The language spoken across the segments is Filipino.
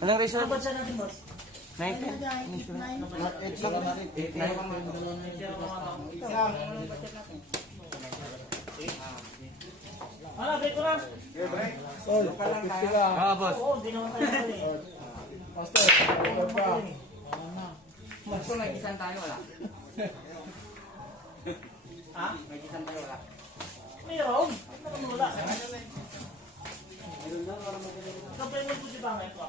Anong result? Abot siya natin, boss. 9? Ano, break ko lang. Boss. Oo, hindi naman tayo pala eh. Master, kapag pa. Master, may kisan tayo, wala? Ha? May kisan tayo, wala? Mayroon. Hindi naman wala. Kapag mo si Bangay ko.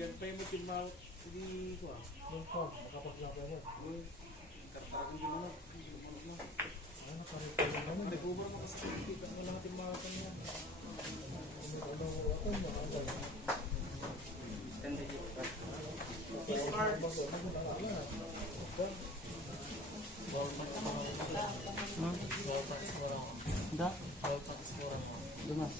Siyempre mo tilmaw. Hindi ko ah. Yung phone, makapaglaban yan. Kartaragin din mo na. Ano, karitahin mo na. Hindi po ba makasakit ang mga tilmaw ka niya? Dumas.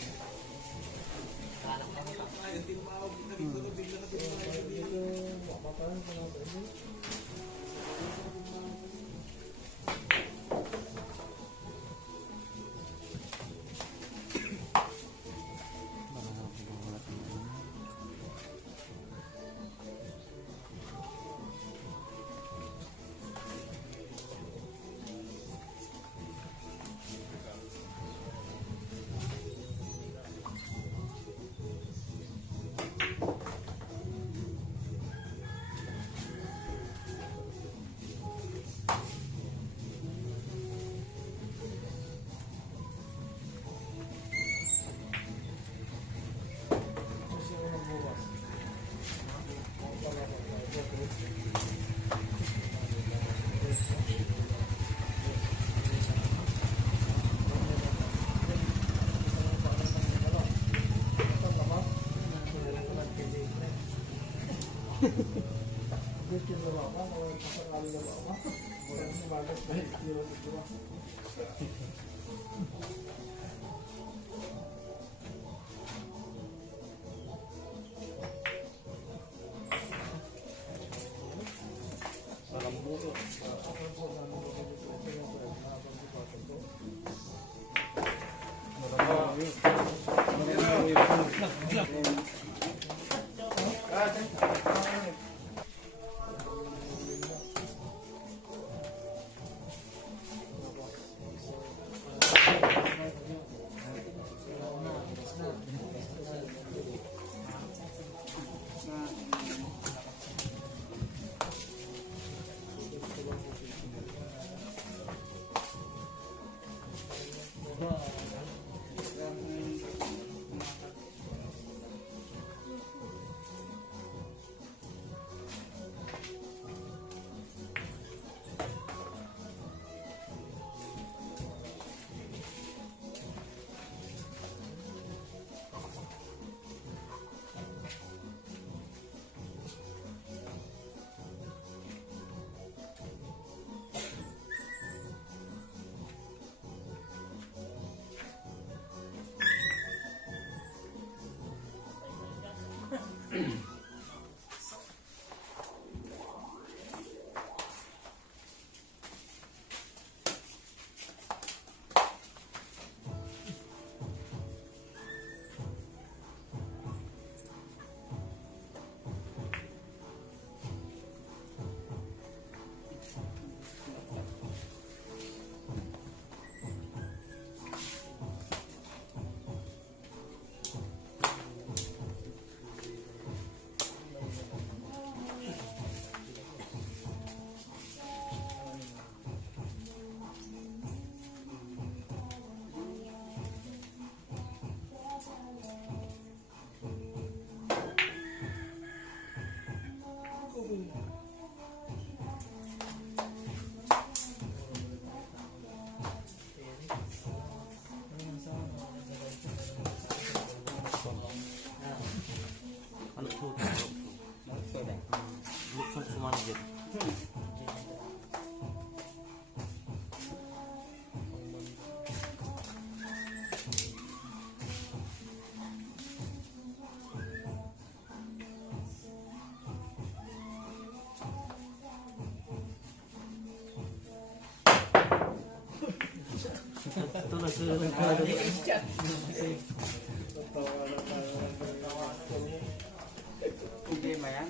Problema yan.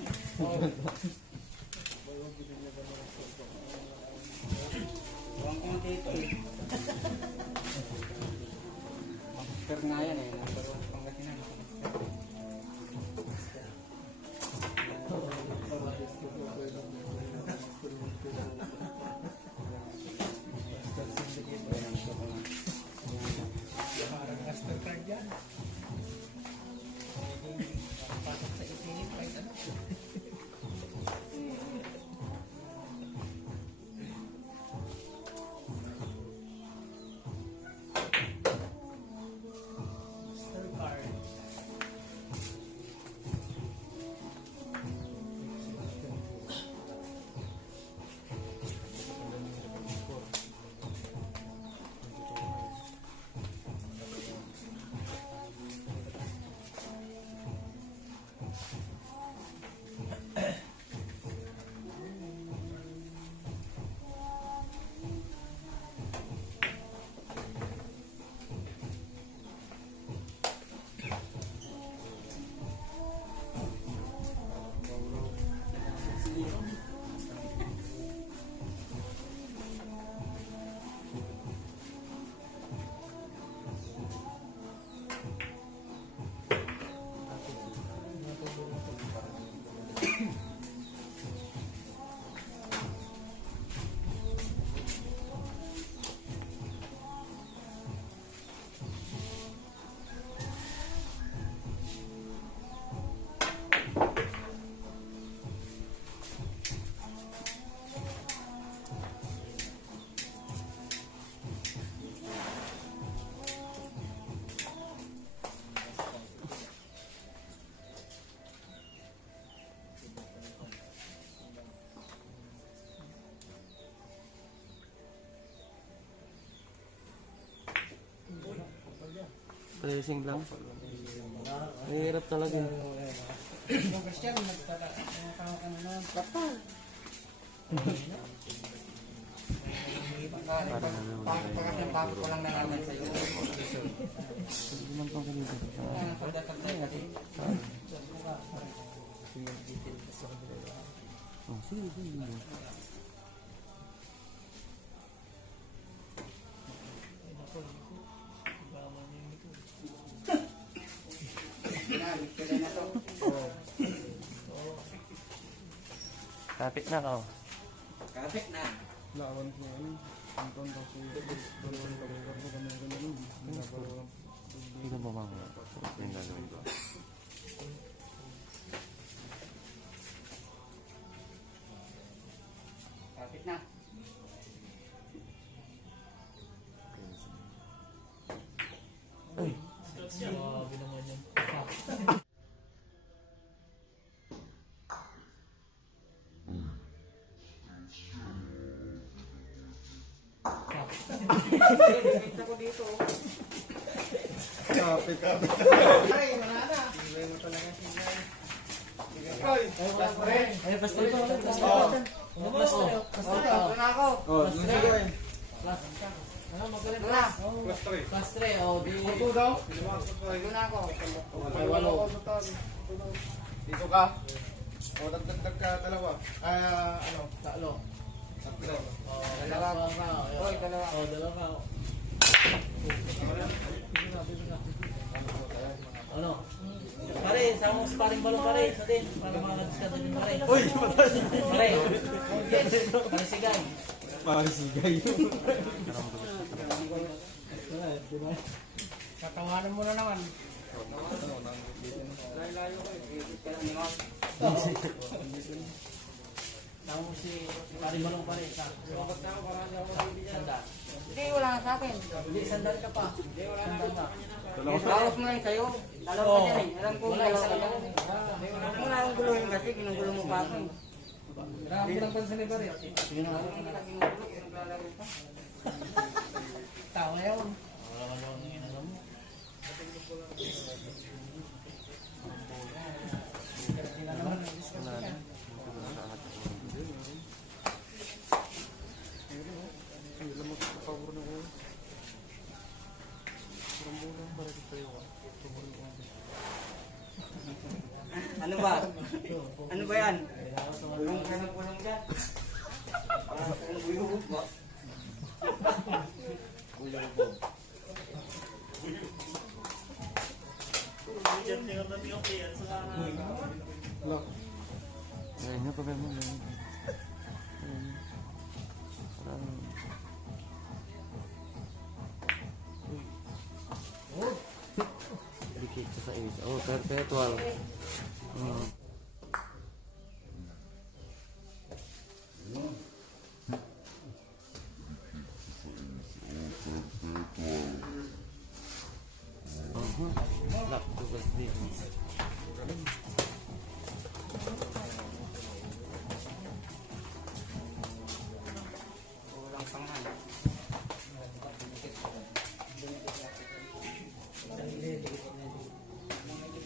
Huwag kong dito eh. Master nga yan eh. Nasa Pangasinan. Pressing lang. Mahirap talaga. Yung Christian, kapal. Bakit pa kasi bakit ko lang nalaman sa'yo? Hindi man pang kanito. Ang pagdasagday kasi. Oh, sige, sige. Kailan na to? Kapit na ka. Kapit na. Lawan ko yan. Ang taon daw siya. Dalawang taon ko ganun. Hindi ba mga yung gagawin ko? Kapit na. Ay! Grabe naman yan. Kita ko dito. Kapit. Ay, wala na. Hindi mo talaga siya. Ay, pastor ko. Ito na ako. Oh, yung gagawin. Ano, magaling Ito na. Plus 3. Plus 3, oh, di... Ito daw. Ito na ako. Ay, walo. Dito ka. O, dagdag ka dalawa. Ano? Talo. Tatlo. Oh, Dalawa. ka. Oy, dalawa. Oh, dalawa ka. Ano? Pare, sama mo si paring balong pare. Sa din, para makakadiscuss din pare. Uy! Pare! Pare sigay. Pagsigay. Tatawanan mo na naman. Layo-layo ko. Ikit ka lang naman. Sama mo si paring balong pare. Sandal. Hindi, wala ka sa akin. Hindi, sandal ka pa. Sandal ka. Bawas mo lang sa'yo. Dalawa ka dyan eh. Alam ko Wala, dalawa isa ka lang. dyan. Wala akong guluhin kasi. Ginugulo mo pa ako eh. Grabe lang pansin ni pare. Hindi kita ginugulo. Naglalaro pa. Tawa yun. Wala ka lang yung alam mo. Ano ba? Ano ba yan? Bulong ka ng bulong dyan. Parang bulong mo. Bulong. Ayun nga pa ba mo? Parang... Dikit sa isa. Oh, perpetual. Lock to the business. Walang pangan.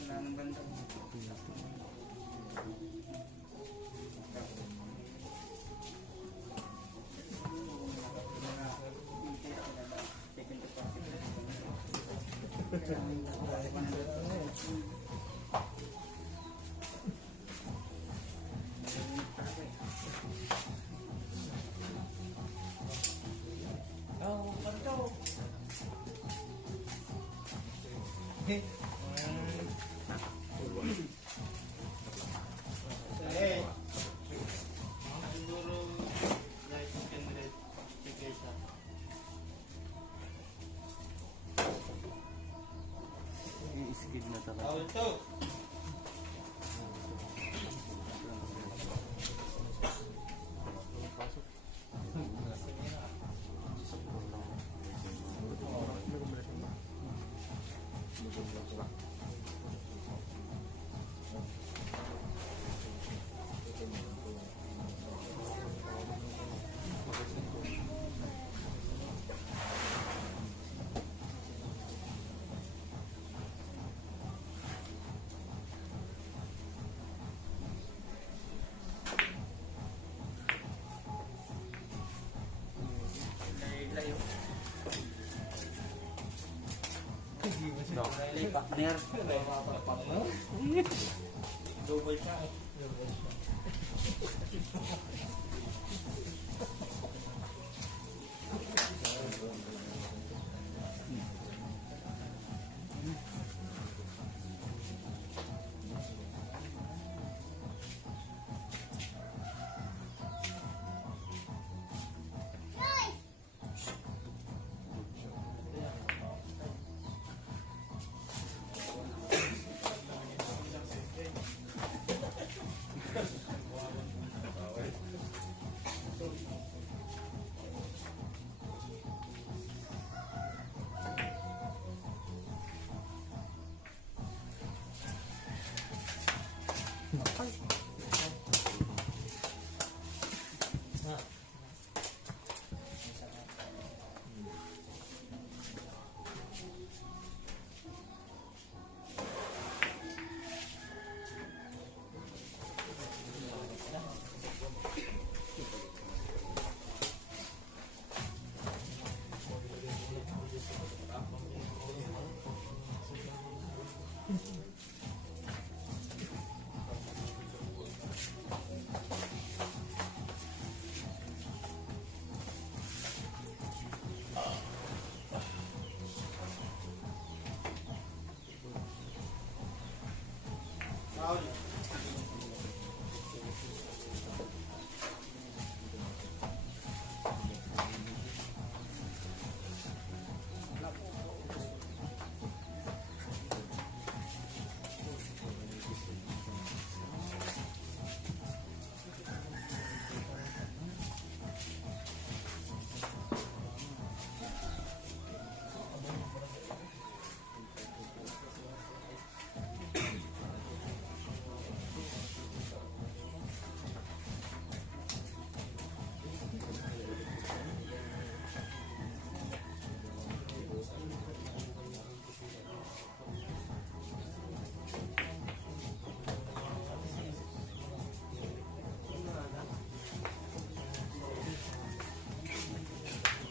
Wala nang banda. I-skid na talaga. Lay partner. Double siya.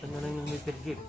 Ito na lang yung may pergip.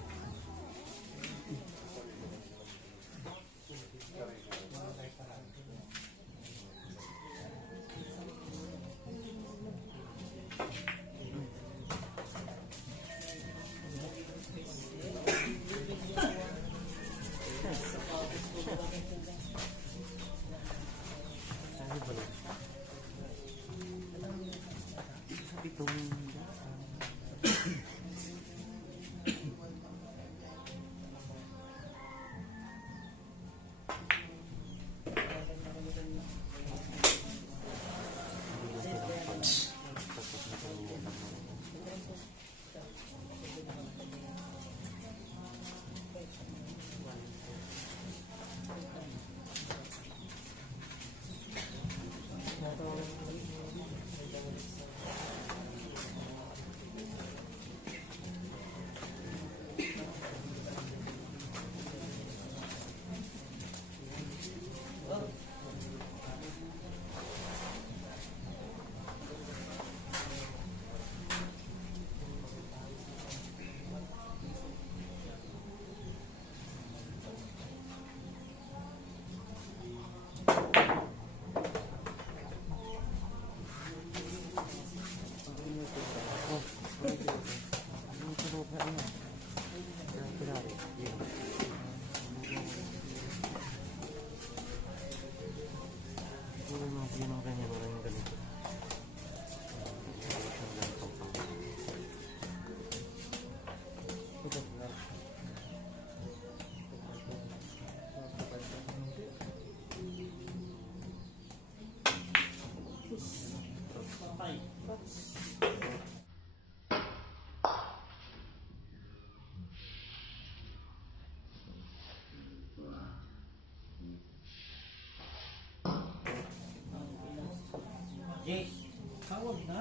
huwag na.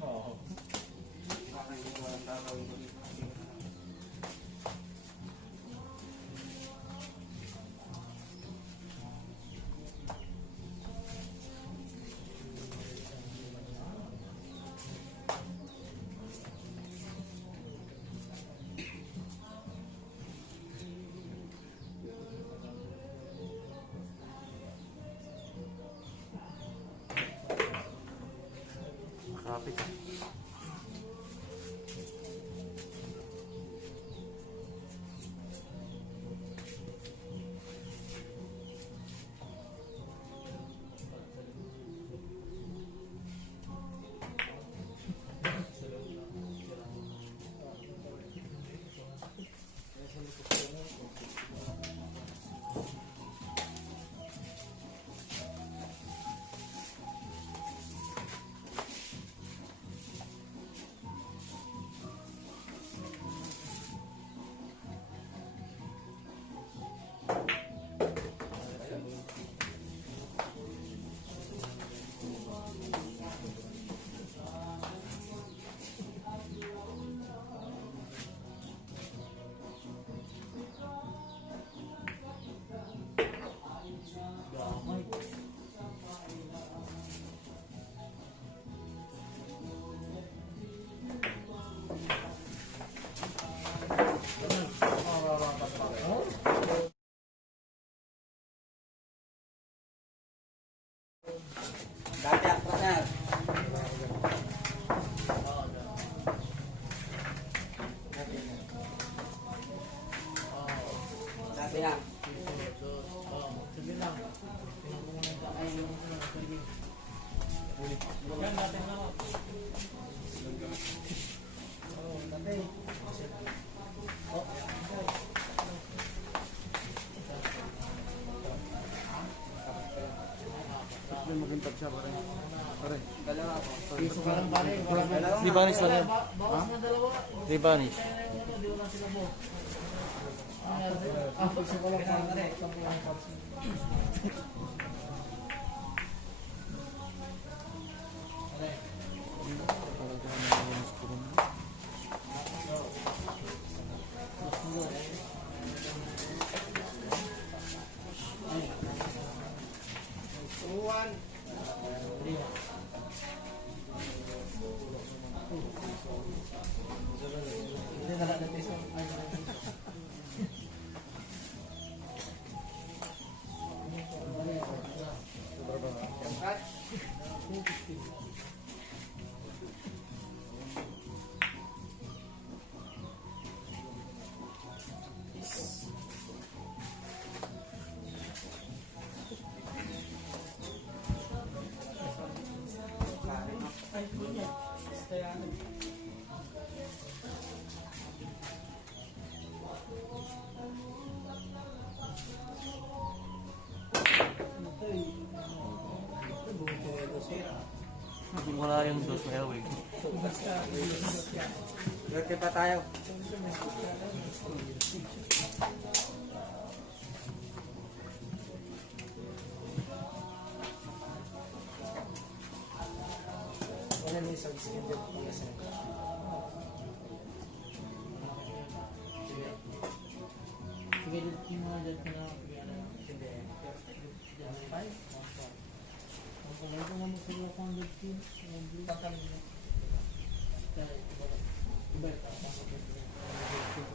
Oo. Bakit hindi walang gagawin ko dito? Kapit ah. Dati ako na. Dati na. Sige lang. Yan natin na. Oh, tatay. Magintag siya pare. Pare. Dalawa ako. Piso ka lang pare. Di banis lang yan. Bawas na dalawa. Di banis. Di wala sila mo. Piso ko lang pare. Hindi na natin piso. Ay, punya. Kaya ano. Wala yung dos na awig. Dirty pa tayo. Wala na isang skin dyan pala sa sige, yung mga dyan ka na hindi. Dyan na tayo. Ang pagay ko naman sa iyo kung dyan skin. Ang blue. Tatang mo. Kaya, iba ito.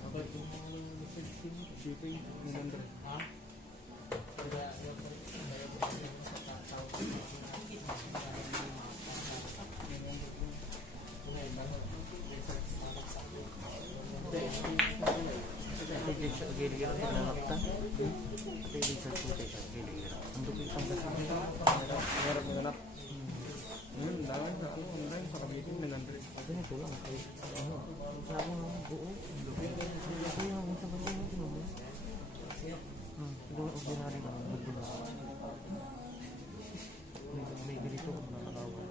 Iba ito mga skin. Shipping. Maganda. Ha? Kaya, yung Ate sa gili-gili na laktan. Ate sa puti sa gili-gili. Ang dupit ang basa. Meron mo ganap. Dahil ako online sa kabitin naganda. Ate nito lang. Ano? Sabi mo buo. Ang dupit. Ate yung sa basa mo tinamo. Doon ordinary ka ng dula. May ganito ko na nakawa.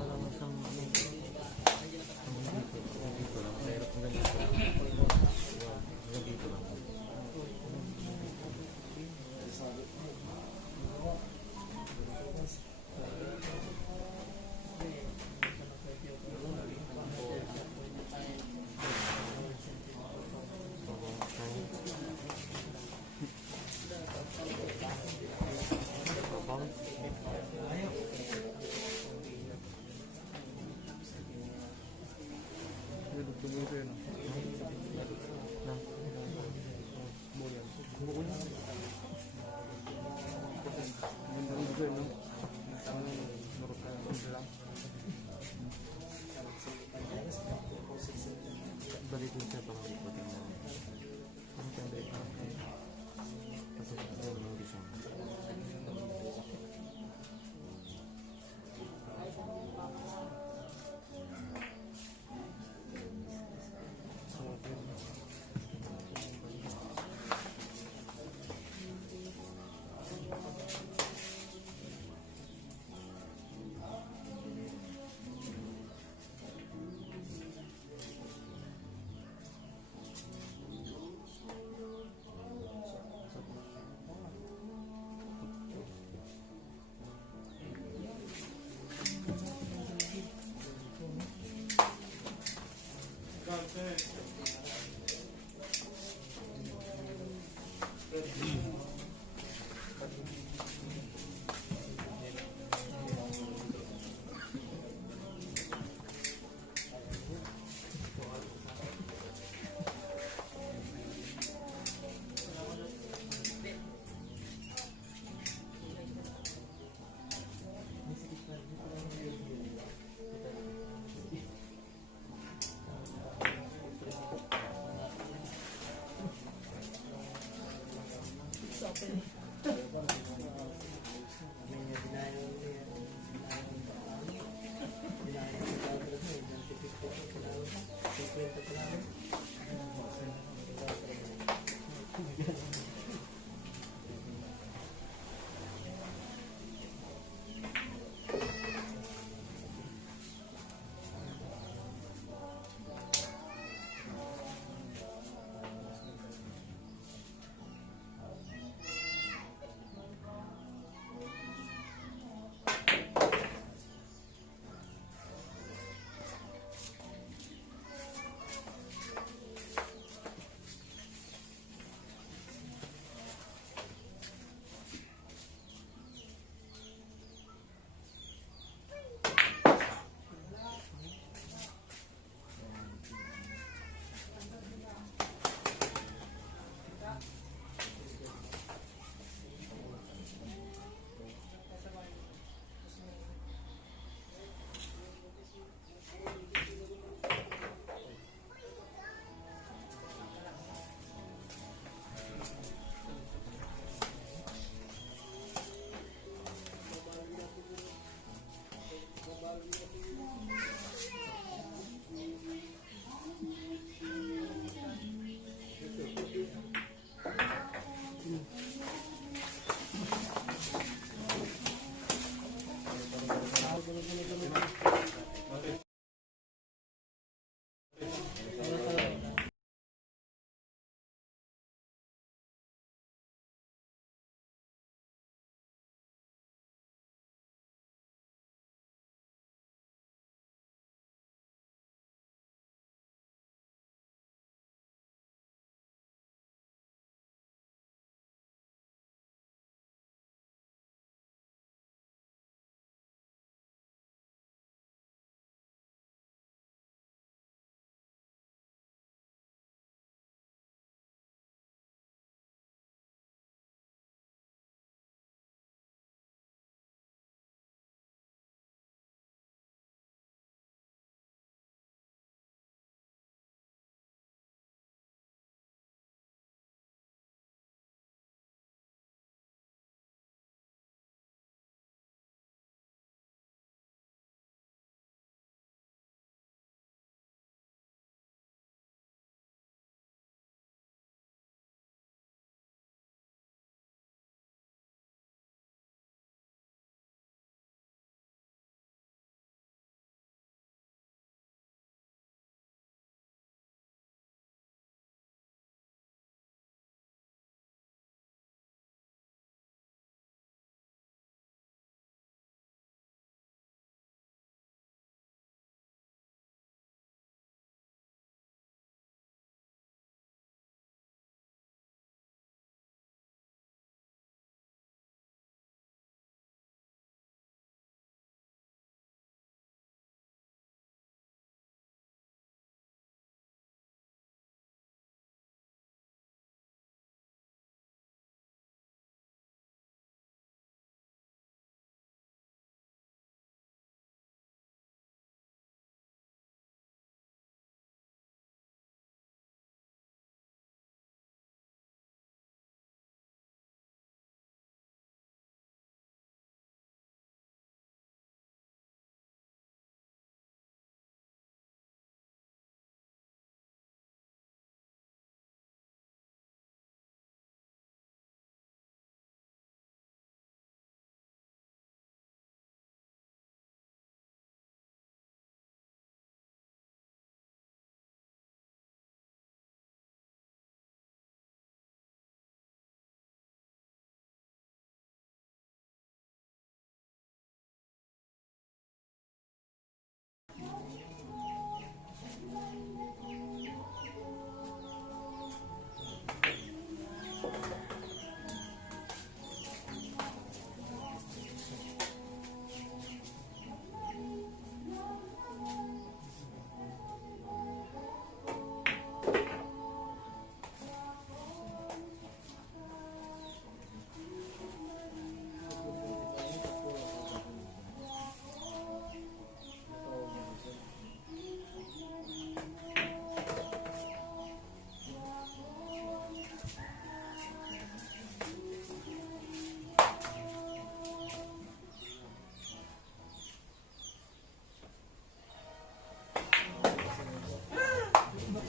wala mo sang ano. Dito lang. Mahirap hanggang dito lang. Hanggang dito lang. Tuloy ko yun. Balik mo siya parang ikutin mo. Ano kang balik mo? Kasi ano yung gising.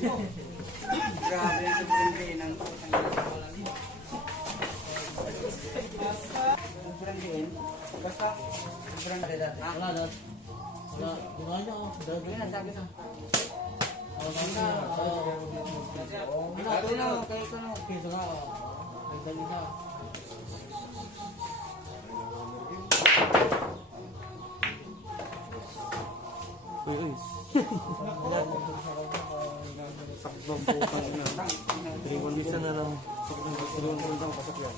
Grabe yung sobrang diin ang putang ina. Sobrang diin. Basta, sobrang diin. Wala dad. Wala. Ginawa niya ako. Dad. Yun ang sabi na. Ito na. Kaya ito na. Kesa ka. Ay dali na. Uy, uy. Sakbang po pa na. 3-1 bisa na lang. Sakbang po. 3-1 lang pasok yan.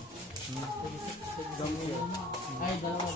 Ay, dalawa.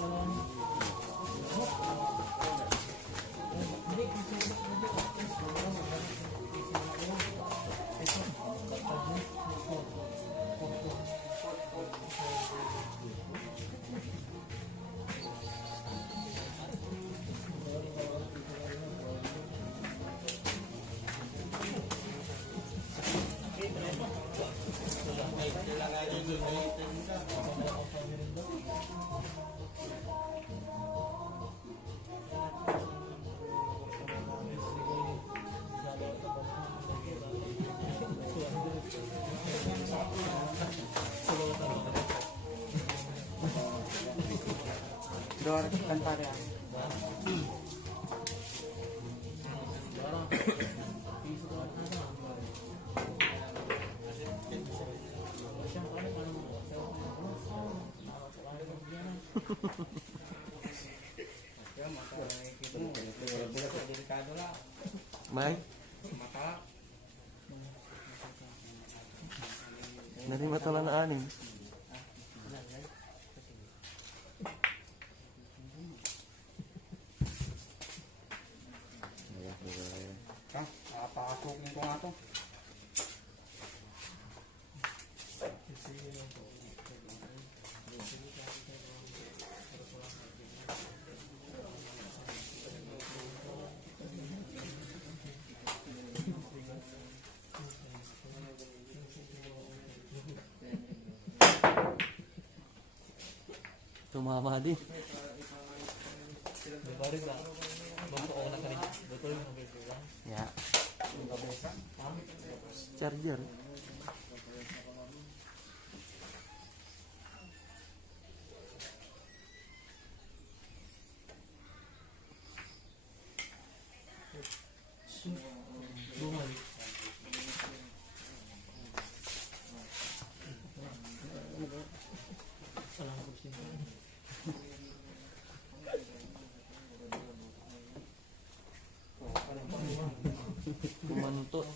Dor, kan pare. May? Narima tala na aning. Napakasukin ko nga to. Tumama din. Baru ba? Bago ako na kanina. Betul yung betul lang. Ya. Charger. Bumalik. Salang kursi. Kumantot.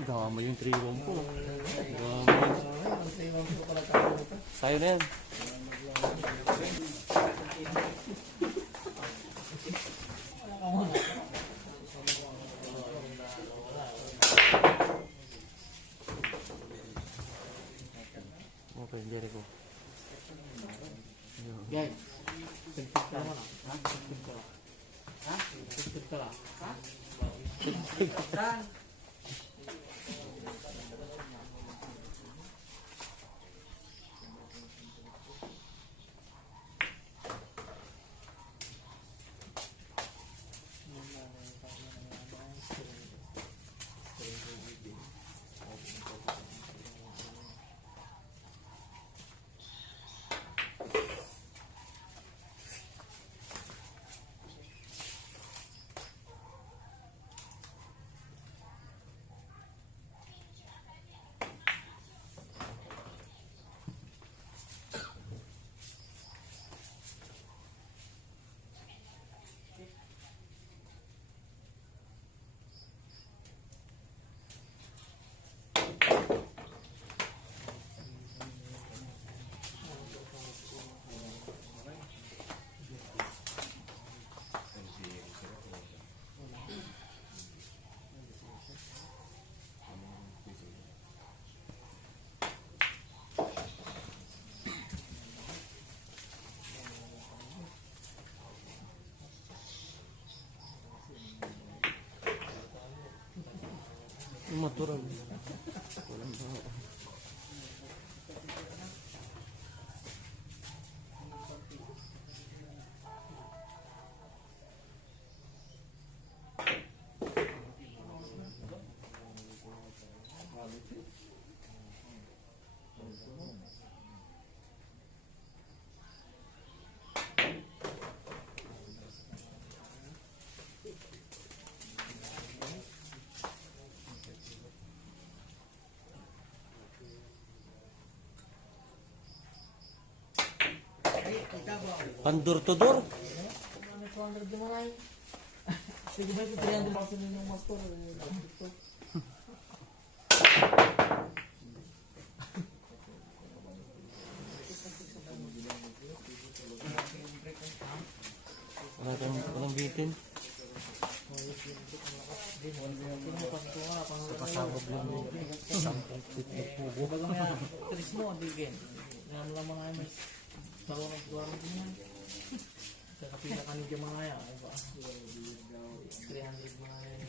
Dama yung 3-1 po. Dama. Sayo na yan. Okay, Jericho. Guys, tagtag ka naman ah. Tagtag ka lang. Ha? Tagtag ka lang. Saan? Matural. Walang bawa. Pandur to door. Ano 200 naman ay? Sige ba, 300 kasi yung master. Walang bitin. Pasabog lang mo. Sampung fit na pugo. Baga nga, Chris mo, bigyan. Ngayon lang mga mas salong ng tuwarang din yan. Sa kapila ka nito mga yan. 300 mga yan.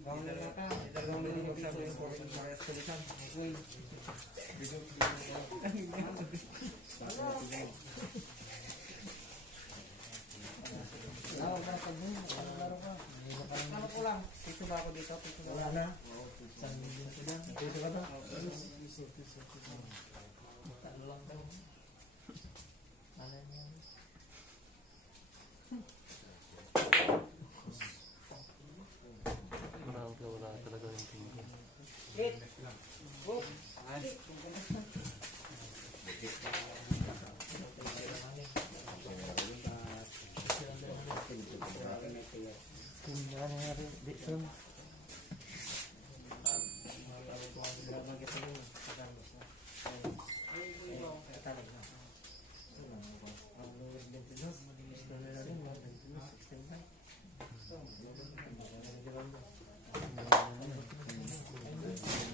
Bang na ka. Talagang nalinig sa ko yung portion para sa lisan. Uy. Ano ko lang? Dito ba ako dito? Wala na. Saan million sila? Dito ka na? Talo lang daw. Ano yan? Wala talaga yung tingin. Oh. Saan?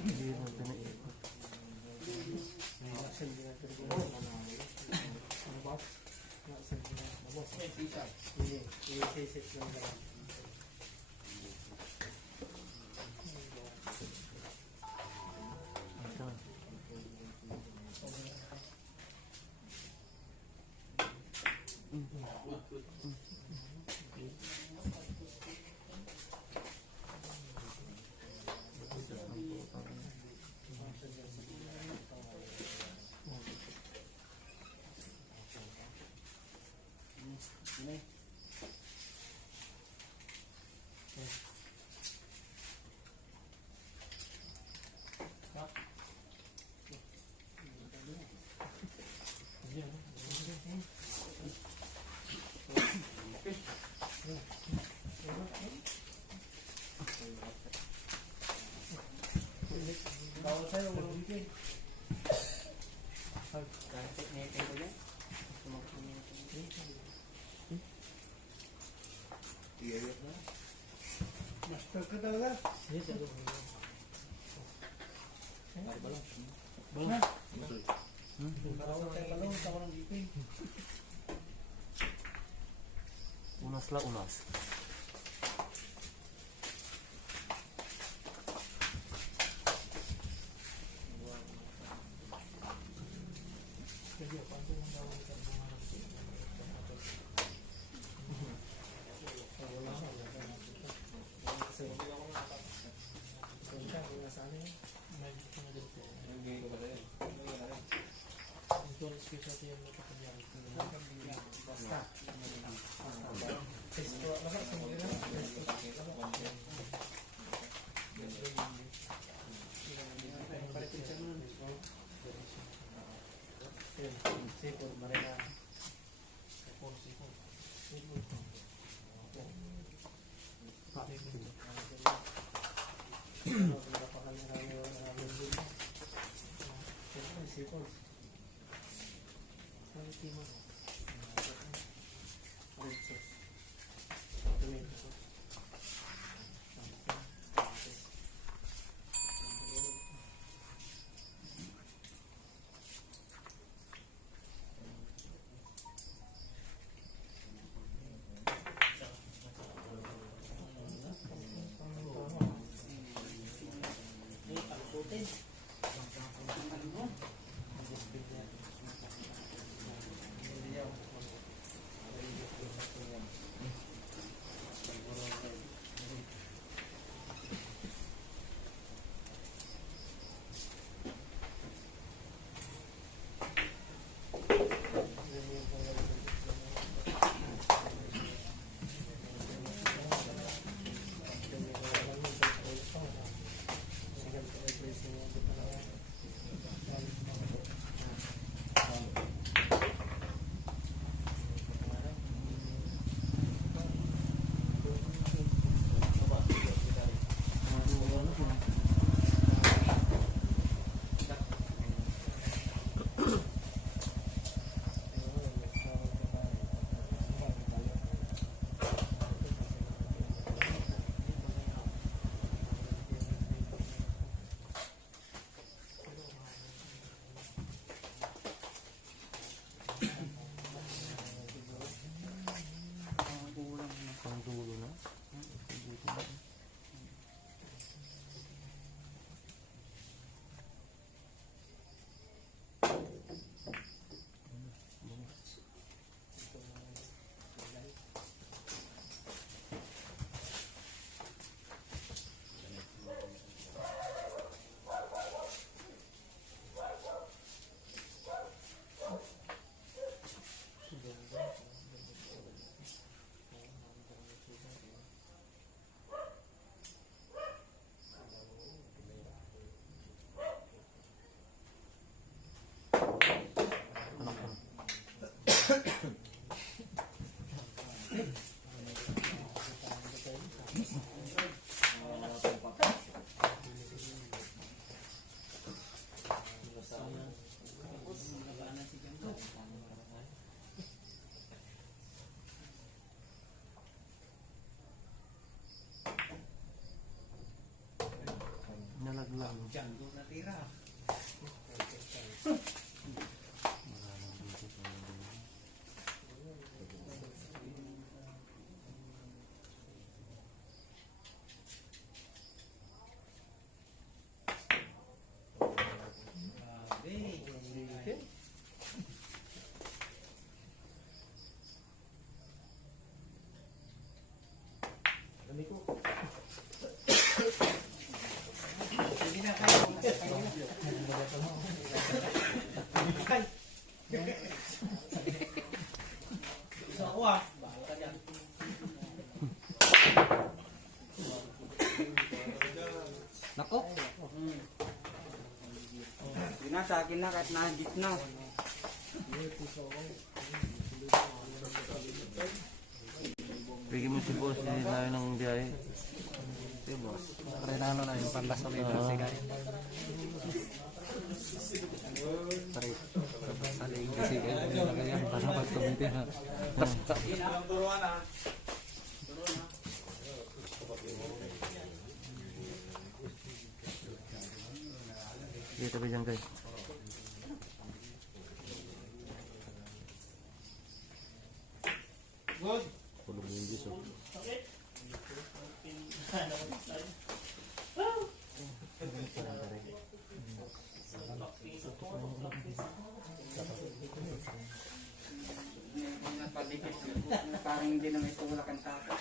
Hindi mo ito naikot. Ito. Bawal sa'yo, walang weekend. Kahit netin ko yan. Master ka talaga. Yes, ano ba? Balon. Karawat tayo balon, sa walang weekend. Unas lah unas. Sige, paano lang daw ang mga Isa ako ah. Bahala ka dyan. Nako! Yun na, sa akin na, kahit na-hit na. Bigyan mo si boss, hindi tayo ng biyahe. Si boss. Renano na yung panlasolina Oo. sigay. Sorry. Saling sigay ko yung ganyan para magtumintin na. Sige, tabi dyan guys. Good. Kulog yung Diyos oh. Parang hindi na may tulak ang tao.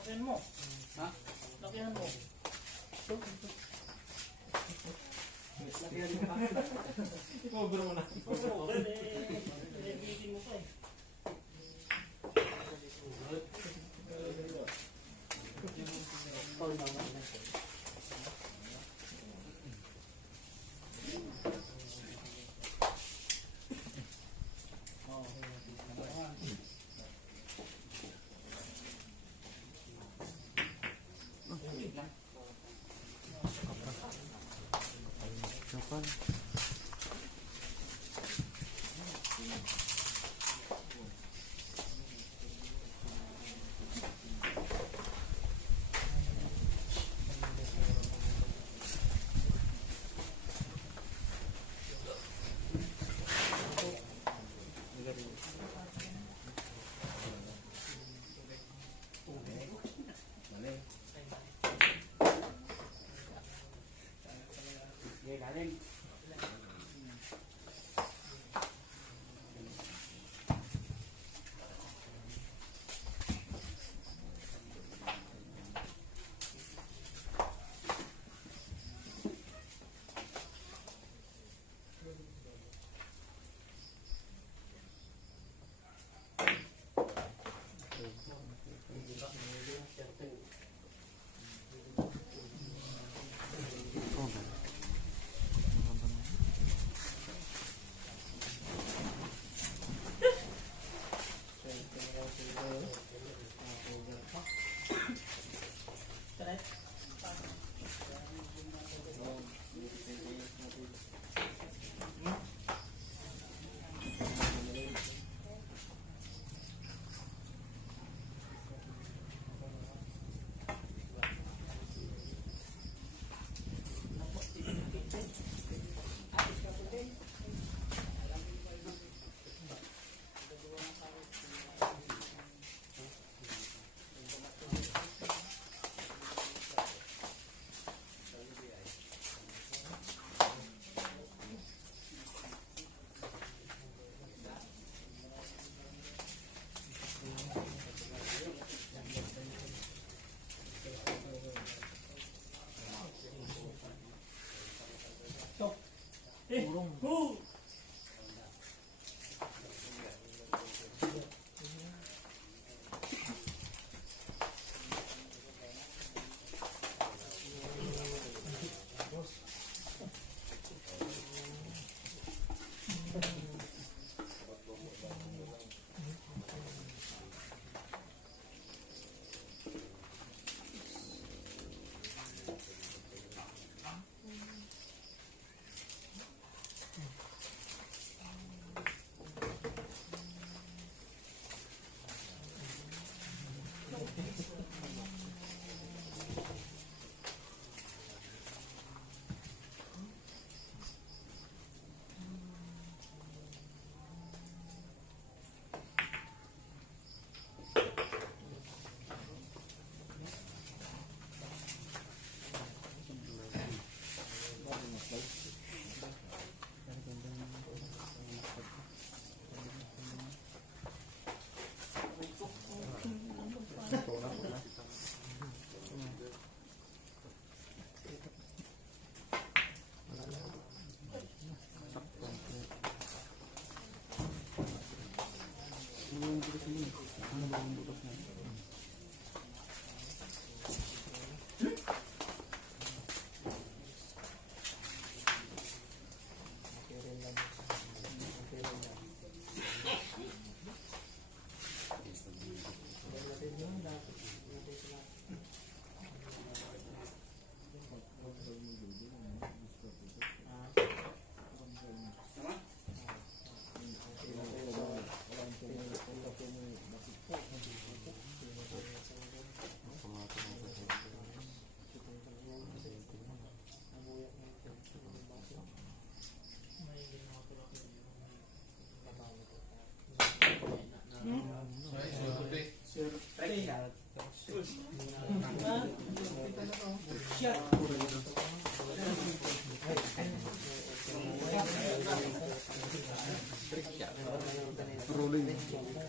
Lakihan mo. Ha? Lakihan mo. I-cover mo na. Oo, bitin mo pa eh. Kapal. Sige, galing.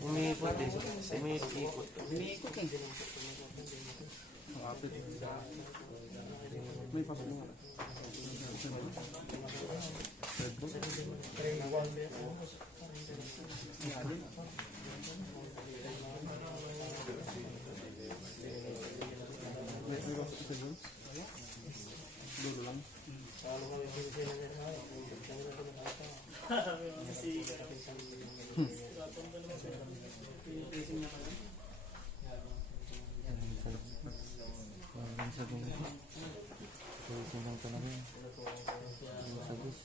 Umiikot eh. Umiikot. Umiikot eh. May pasok mo. Dulo lang. Sa ganito. Tulisin lang talaga yun. Sa bus.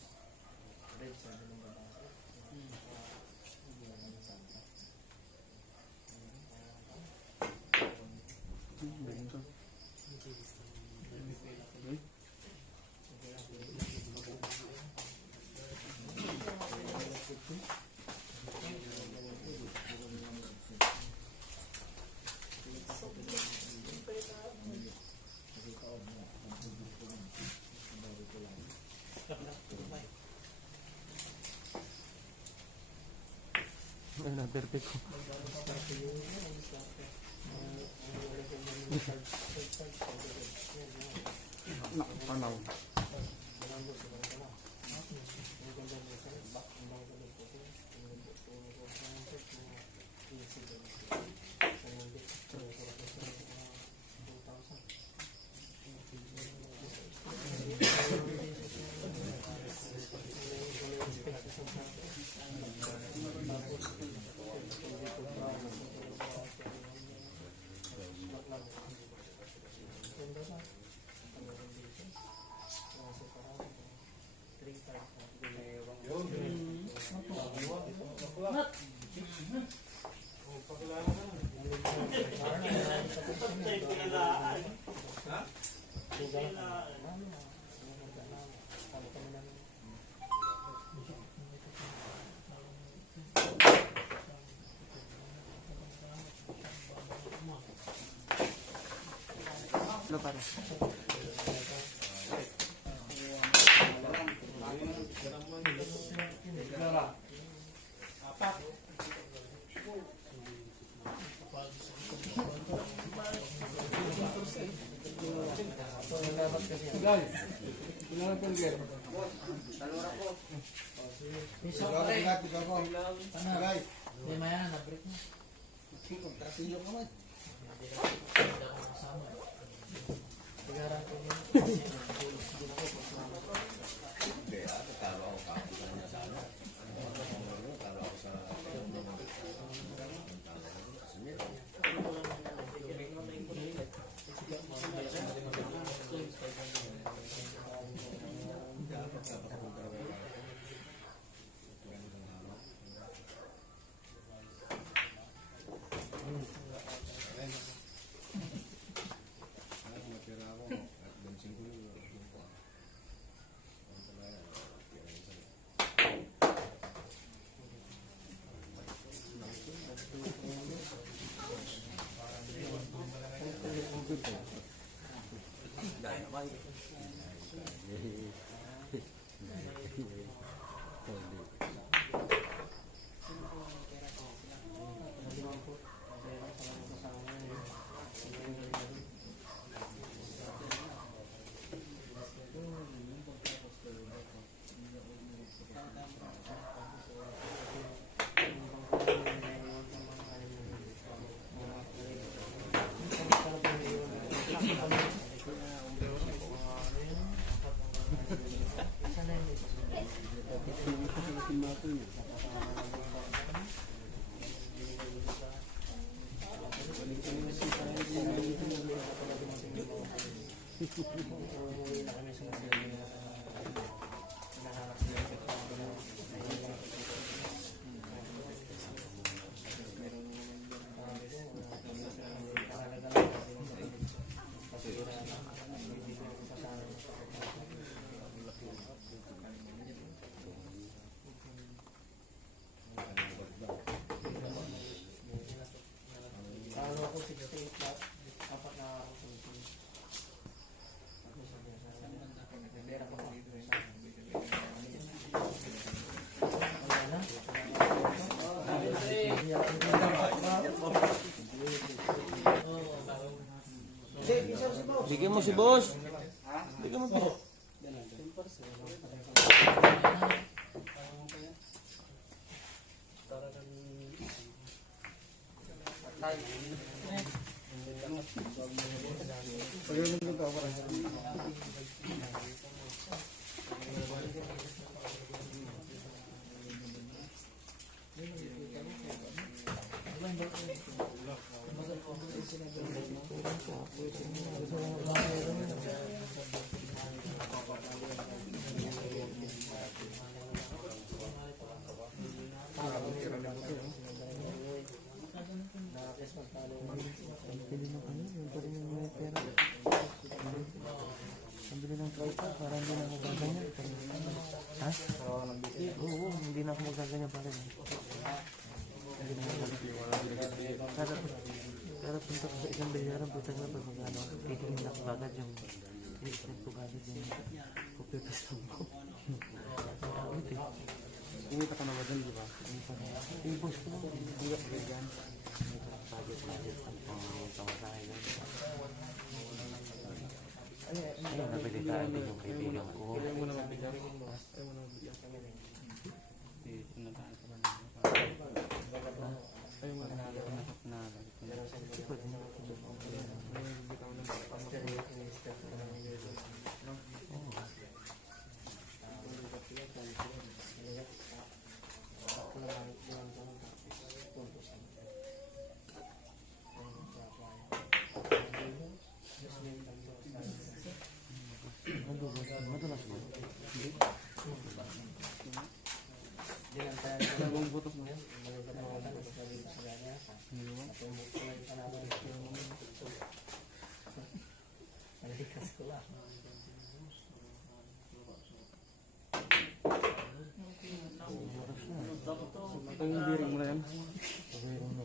Another pick ko. Panaw. Ano para? Lima yan, na-break mo. Tigaran ko yun. Sana yun. Ano ako 68 na apat na ako sa Bigyan mo si boss. Bigyan mo po. Pili ng ano, yung pa rin yung mga pera. Ang bili ng tripod, parang hindi na ako gaganyan. Ha? Oo, hindi na ako magaganyan pa rin. Hindi na ako magaganyan. Pero punta ko sa isang bayaran, punta nga pag mag-ano, titingin ako agad yung titingin ko agad yung pupipistang ko. Umita ka na ba dyan, di ba? Yung boss ko, hindi ka pagyan. Budget ang pamasahe yan. Ayun, nabalitaan din yung kaibigan ko. Ayaw mo na mabigyan. Ayaw mo na mabigyan. Ayaw mo na madulas mo? Hindi. Nagong butos mo yan? Nalikas ko lang. Ang biring mo na yan. Pagbiring mo.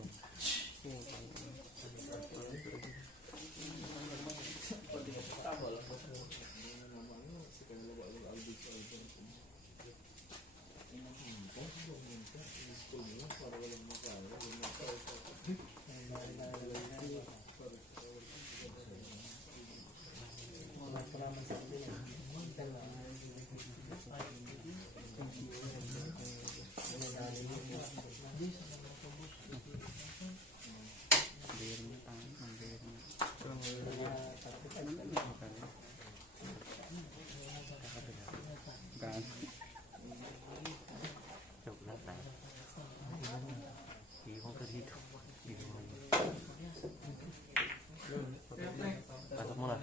Joke lang tayo. Iwan ka dito. Pasok mo na.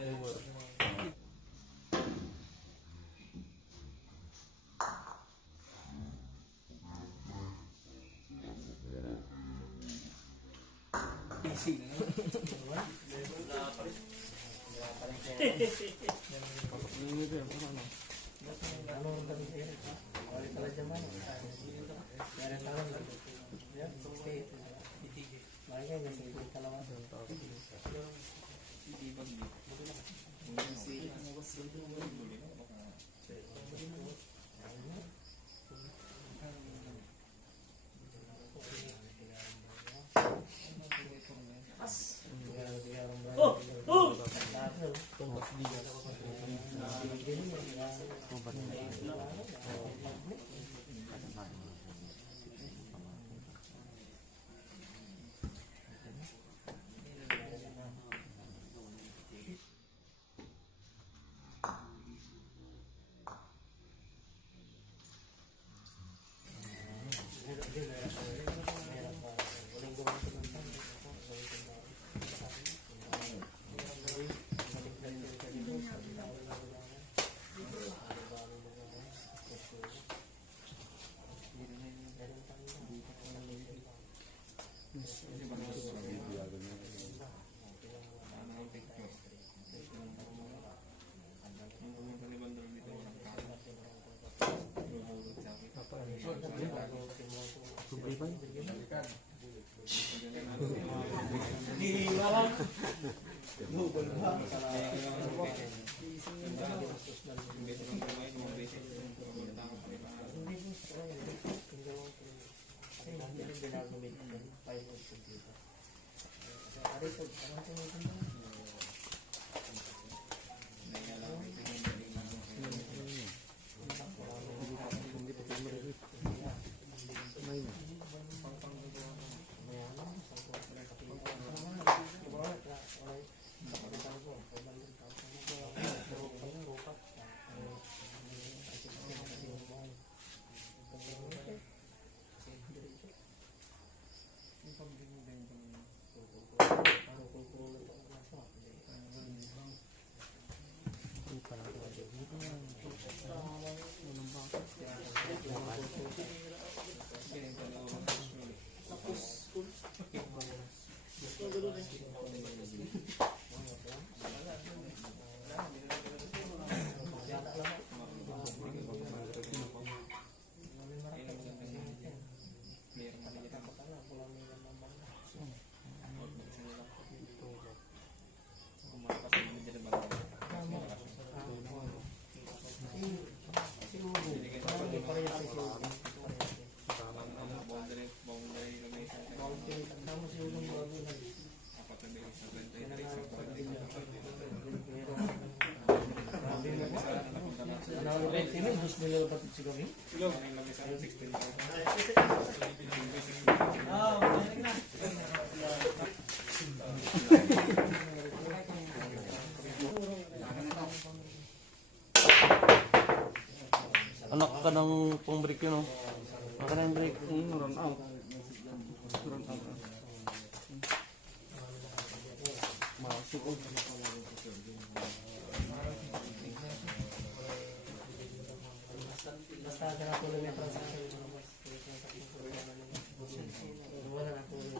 Matibay. Anak ka ng pang break yun, oh. Anak ka ng break. Run out. Run out. Masuk, oh. Basta na tuloy yung transaction. Wala na tuloy.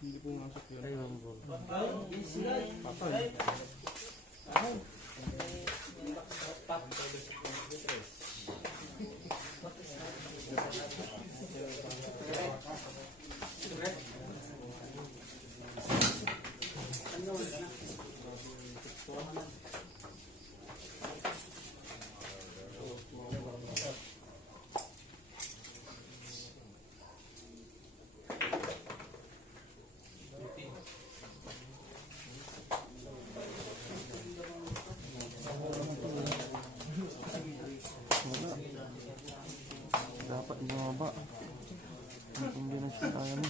Hindi pumasok yun. Ayun, bro. Dapat bumaba. Hindi na siya kaya mo.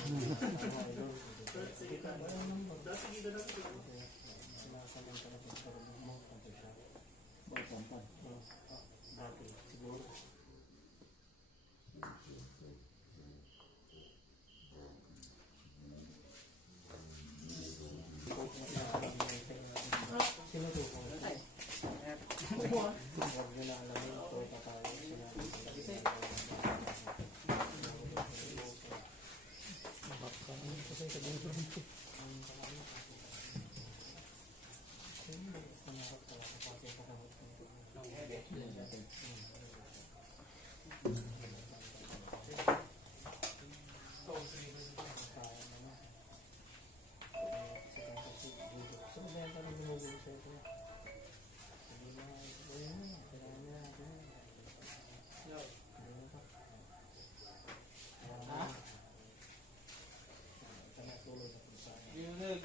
Yunag,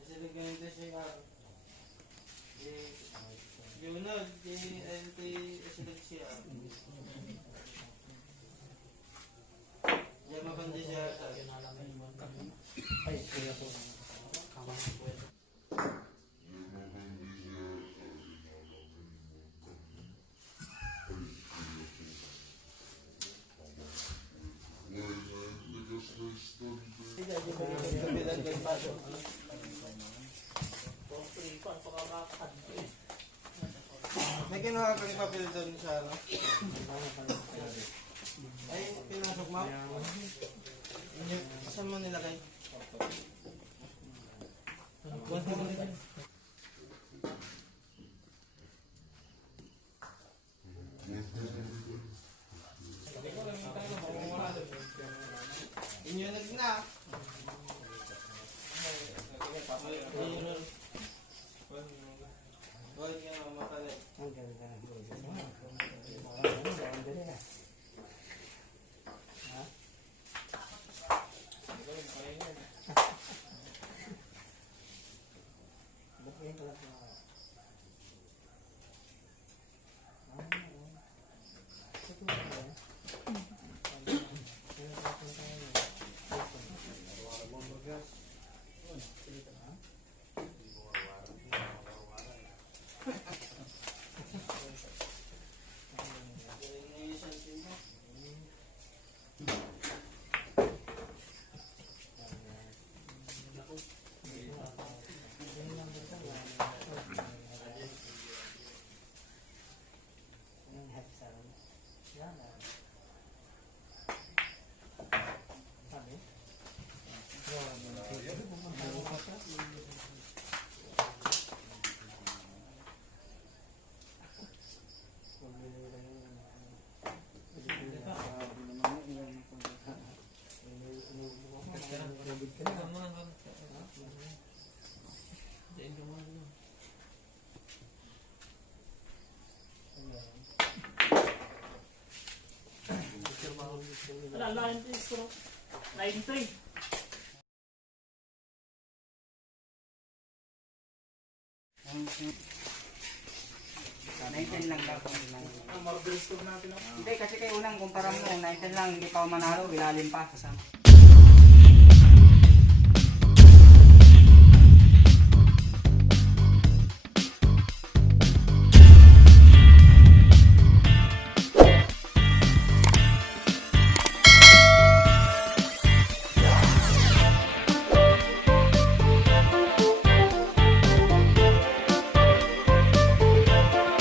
kasi nagganito siya. Yunag, kasi siya. Diyan mapandi siya. Ay, kuya po. May kinuha kang papel doon sa ano? Ay, pinasok mo? Saan mo nilagay? Inyunag na. Huwag ka na makalit. Wala, lahat yung stroke. 93. Naintin lang dapat lang. Ang marbles to natin. Hindi, kasi kayo unang kumpara mo, 19 lang, hindi pa manalo, ilalim pa. Kasama.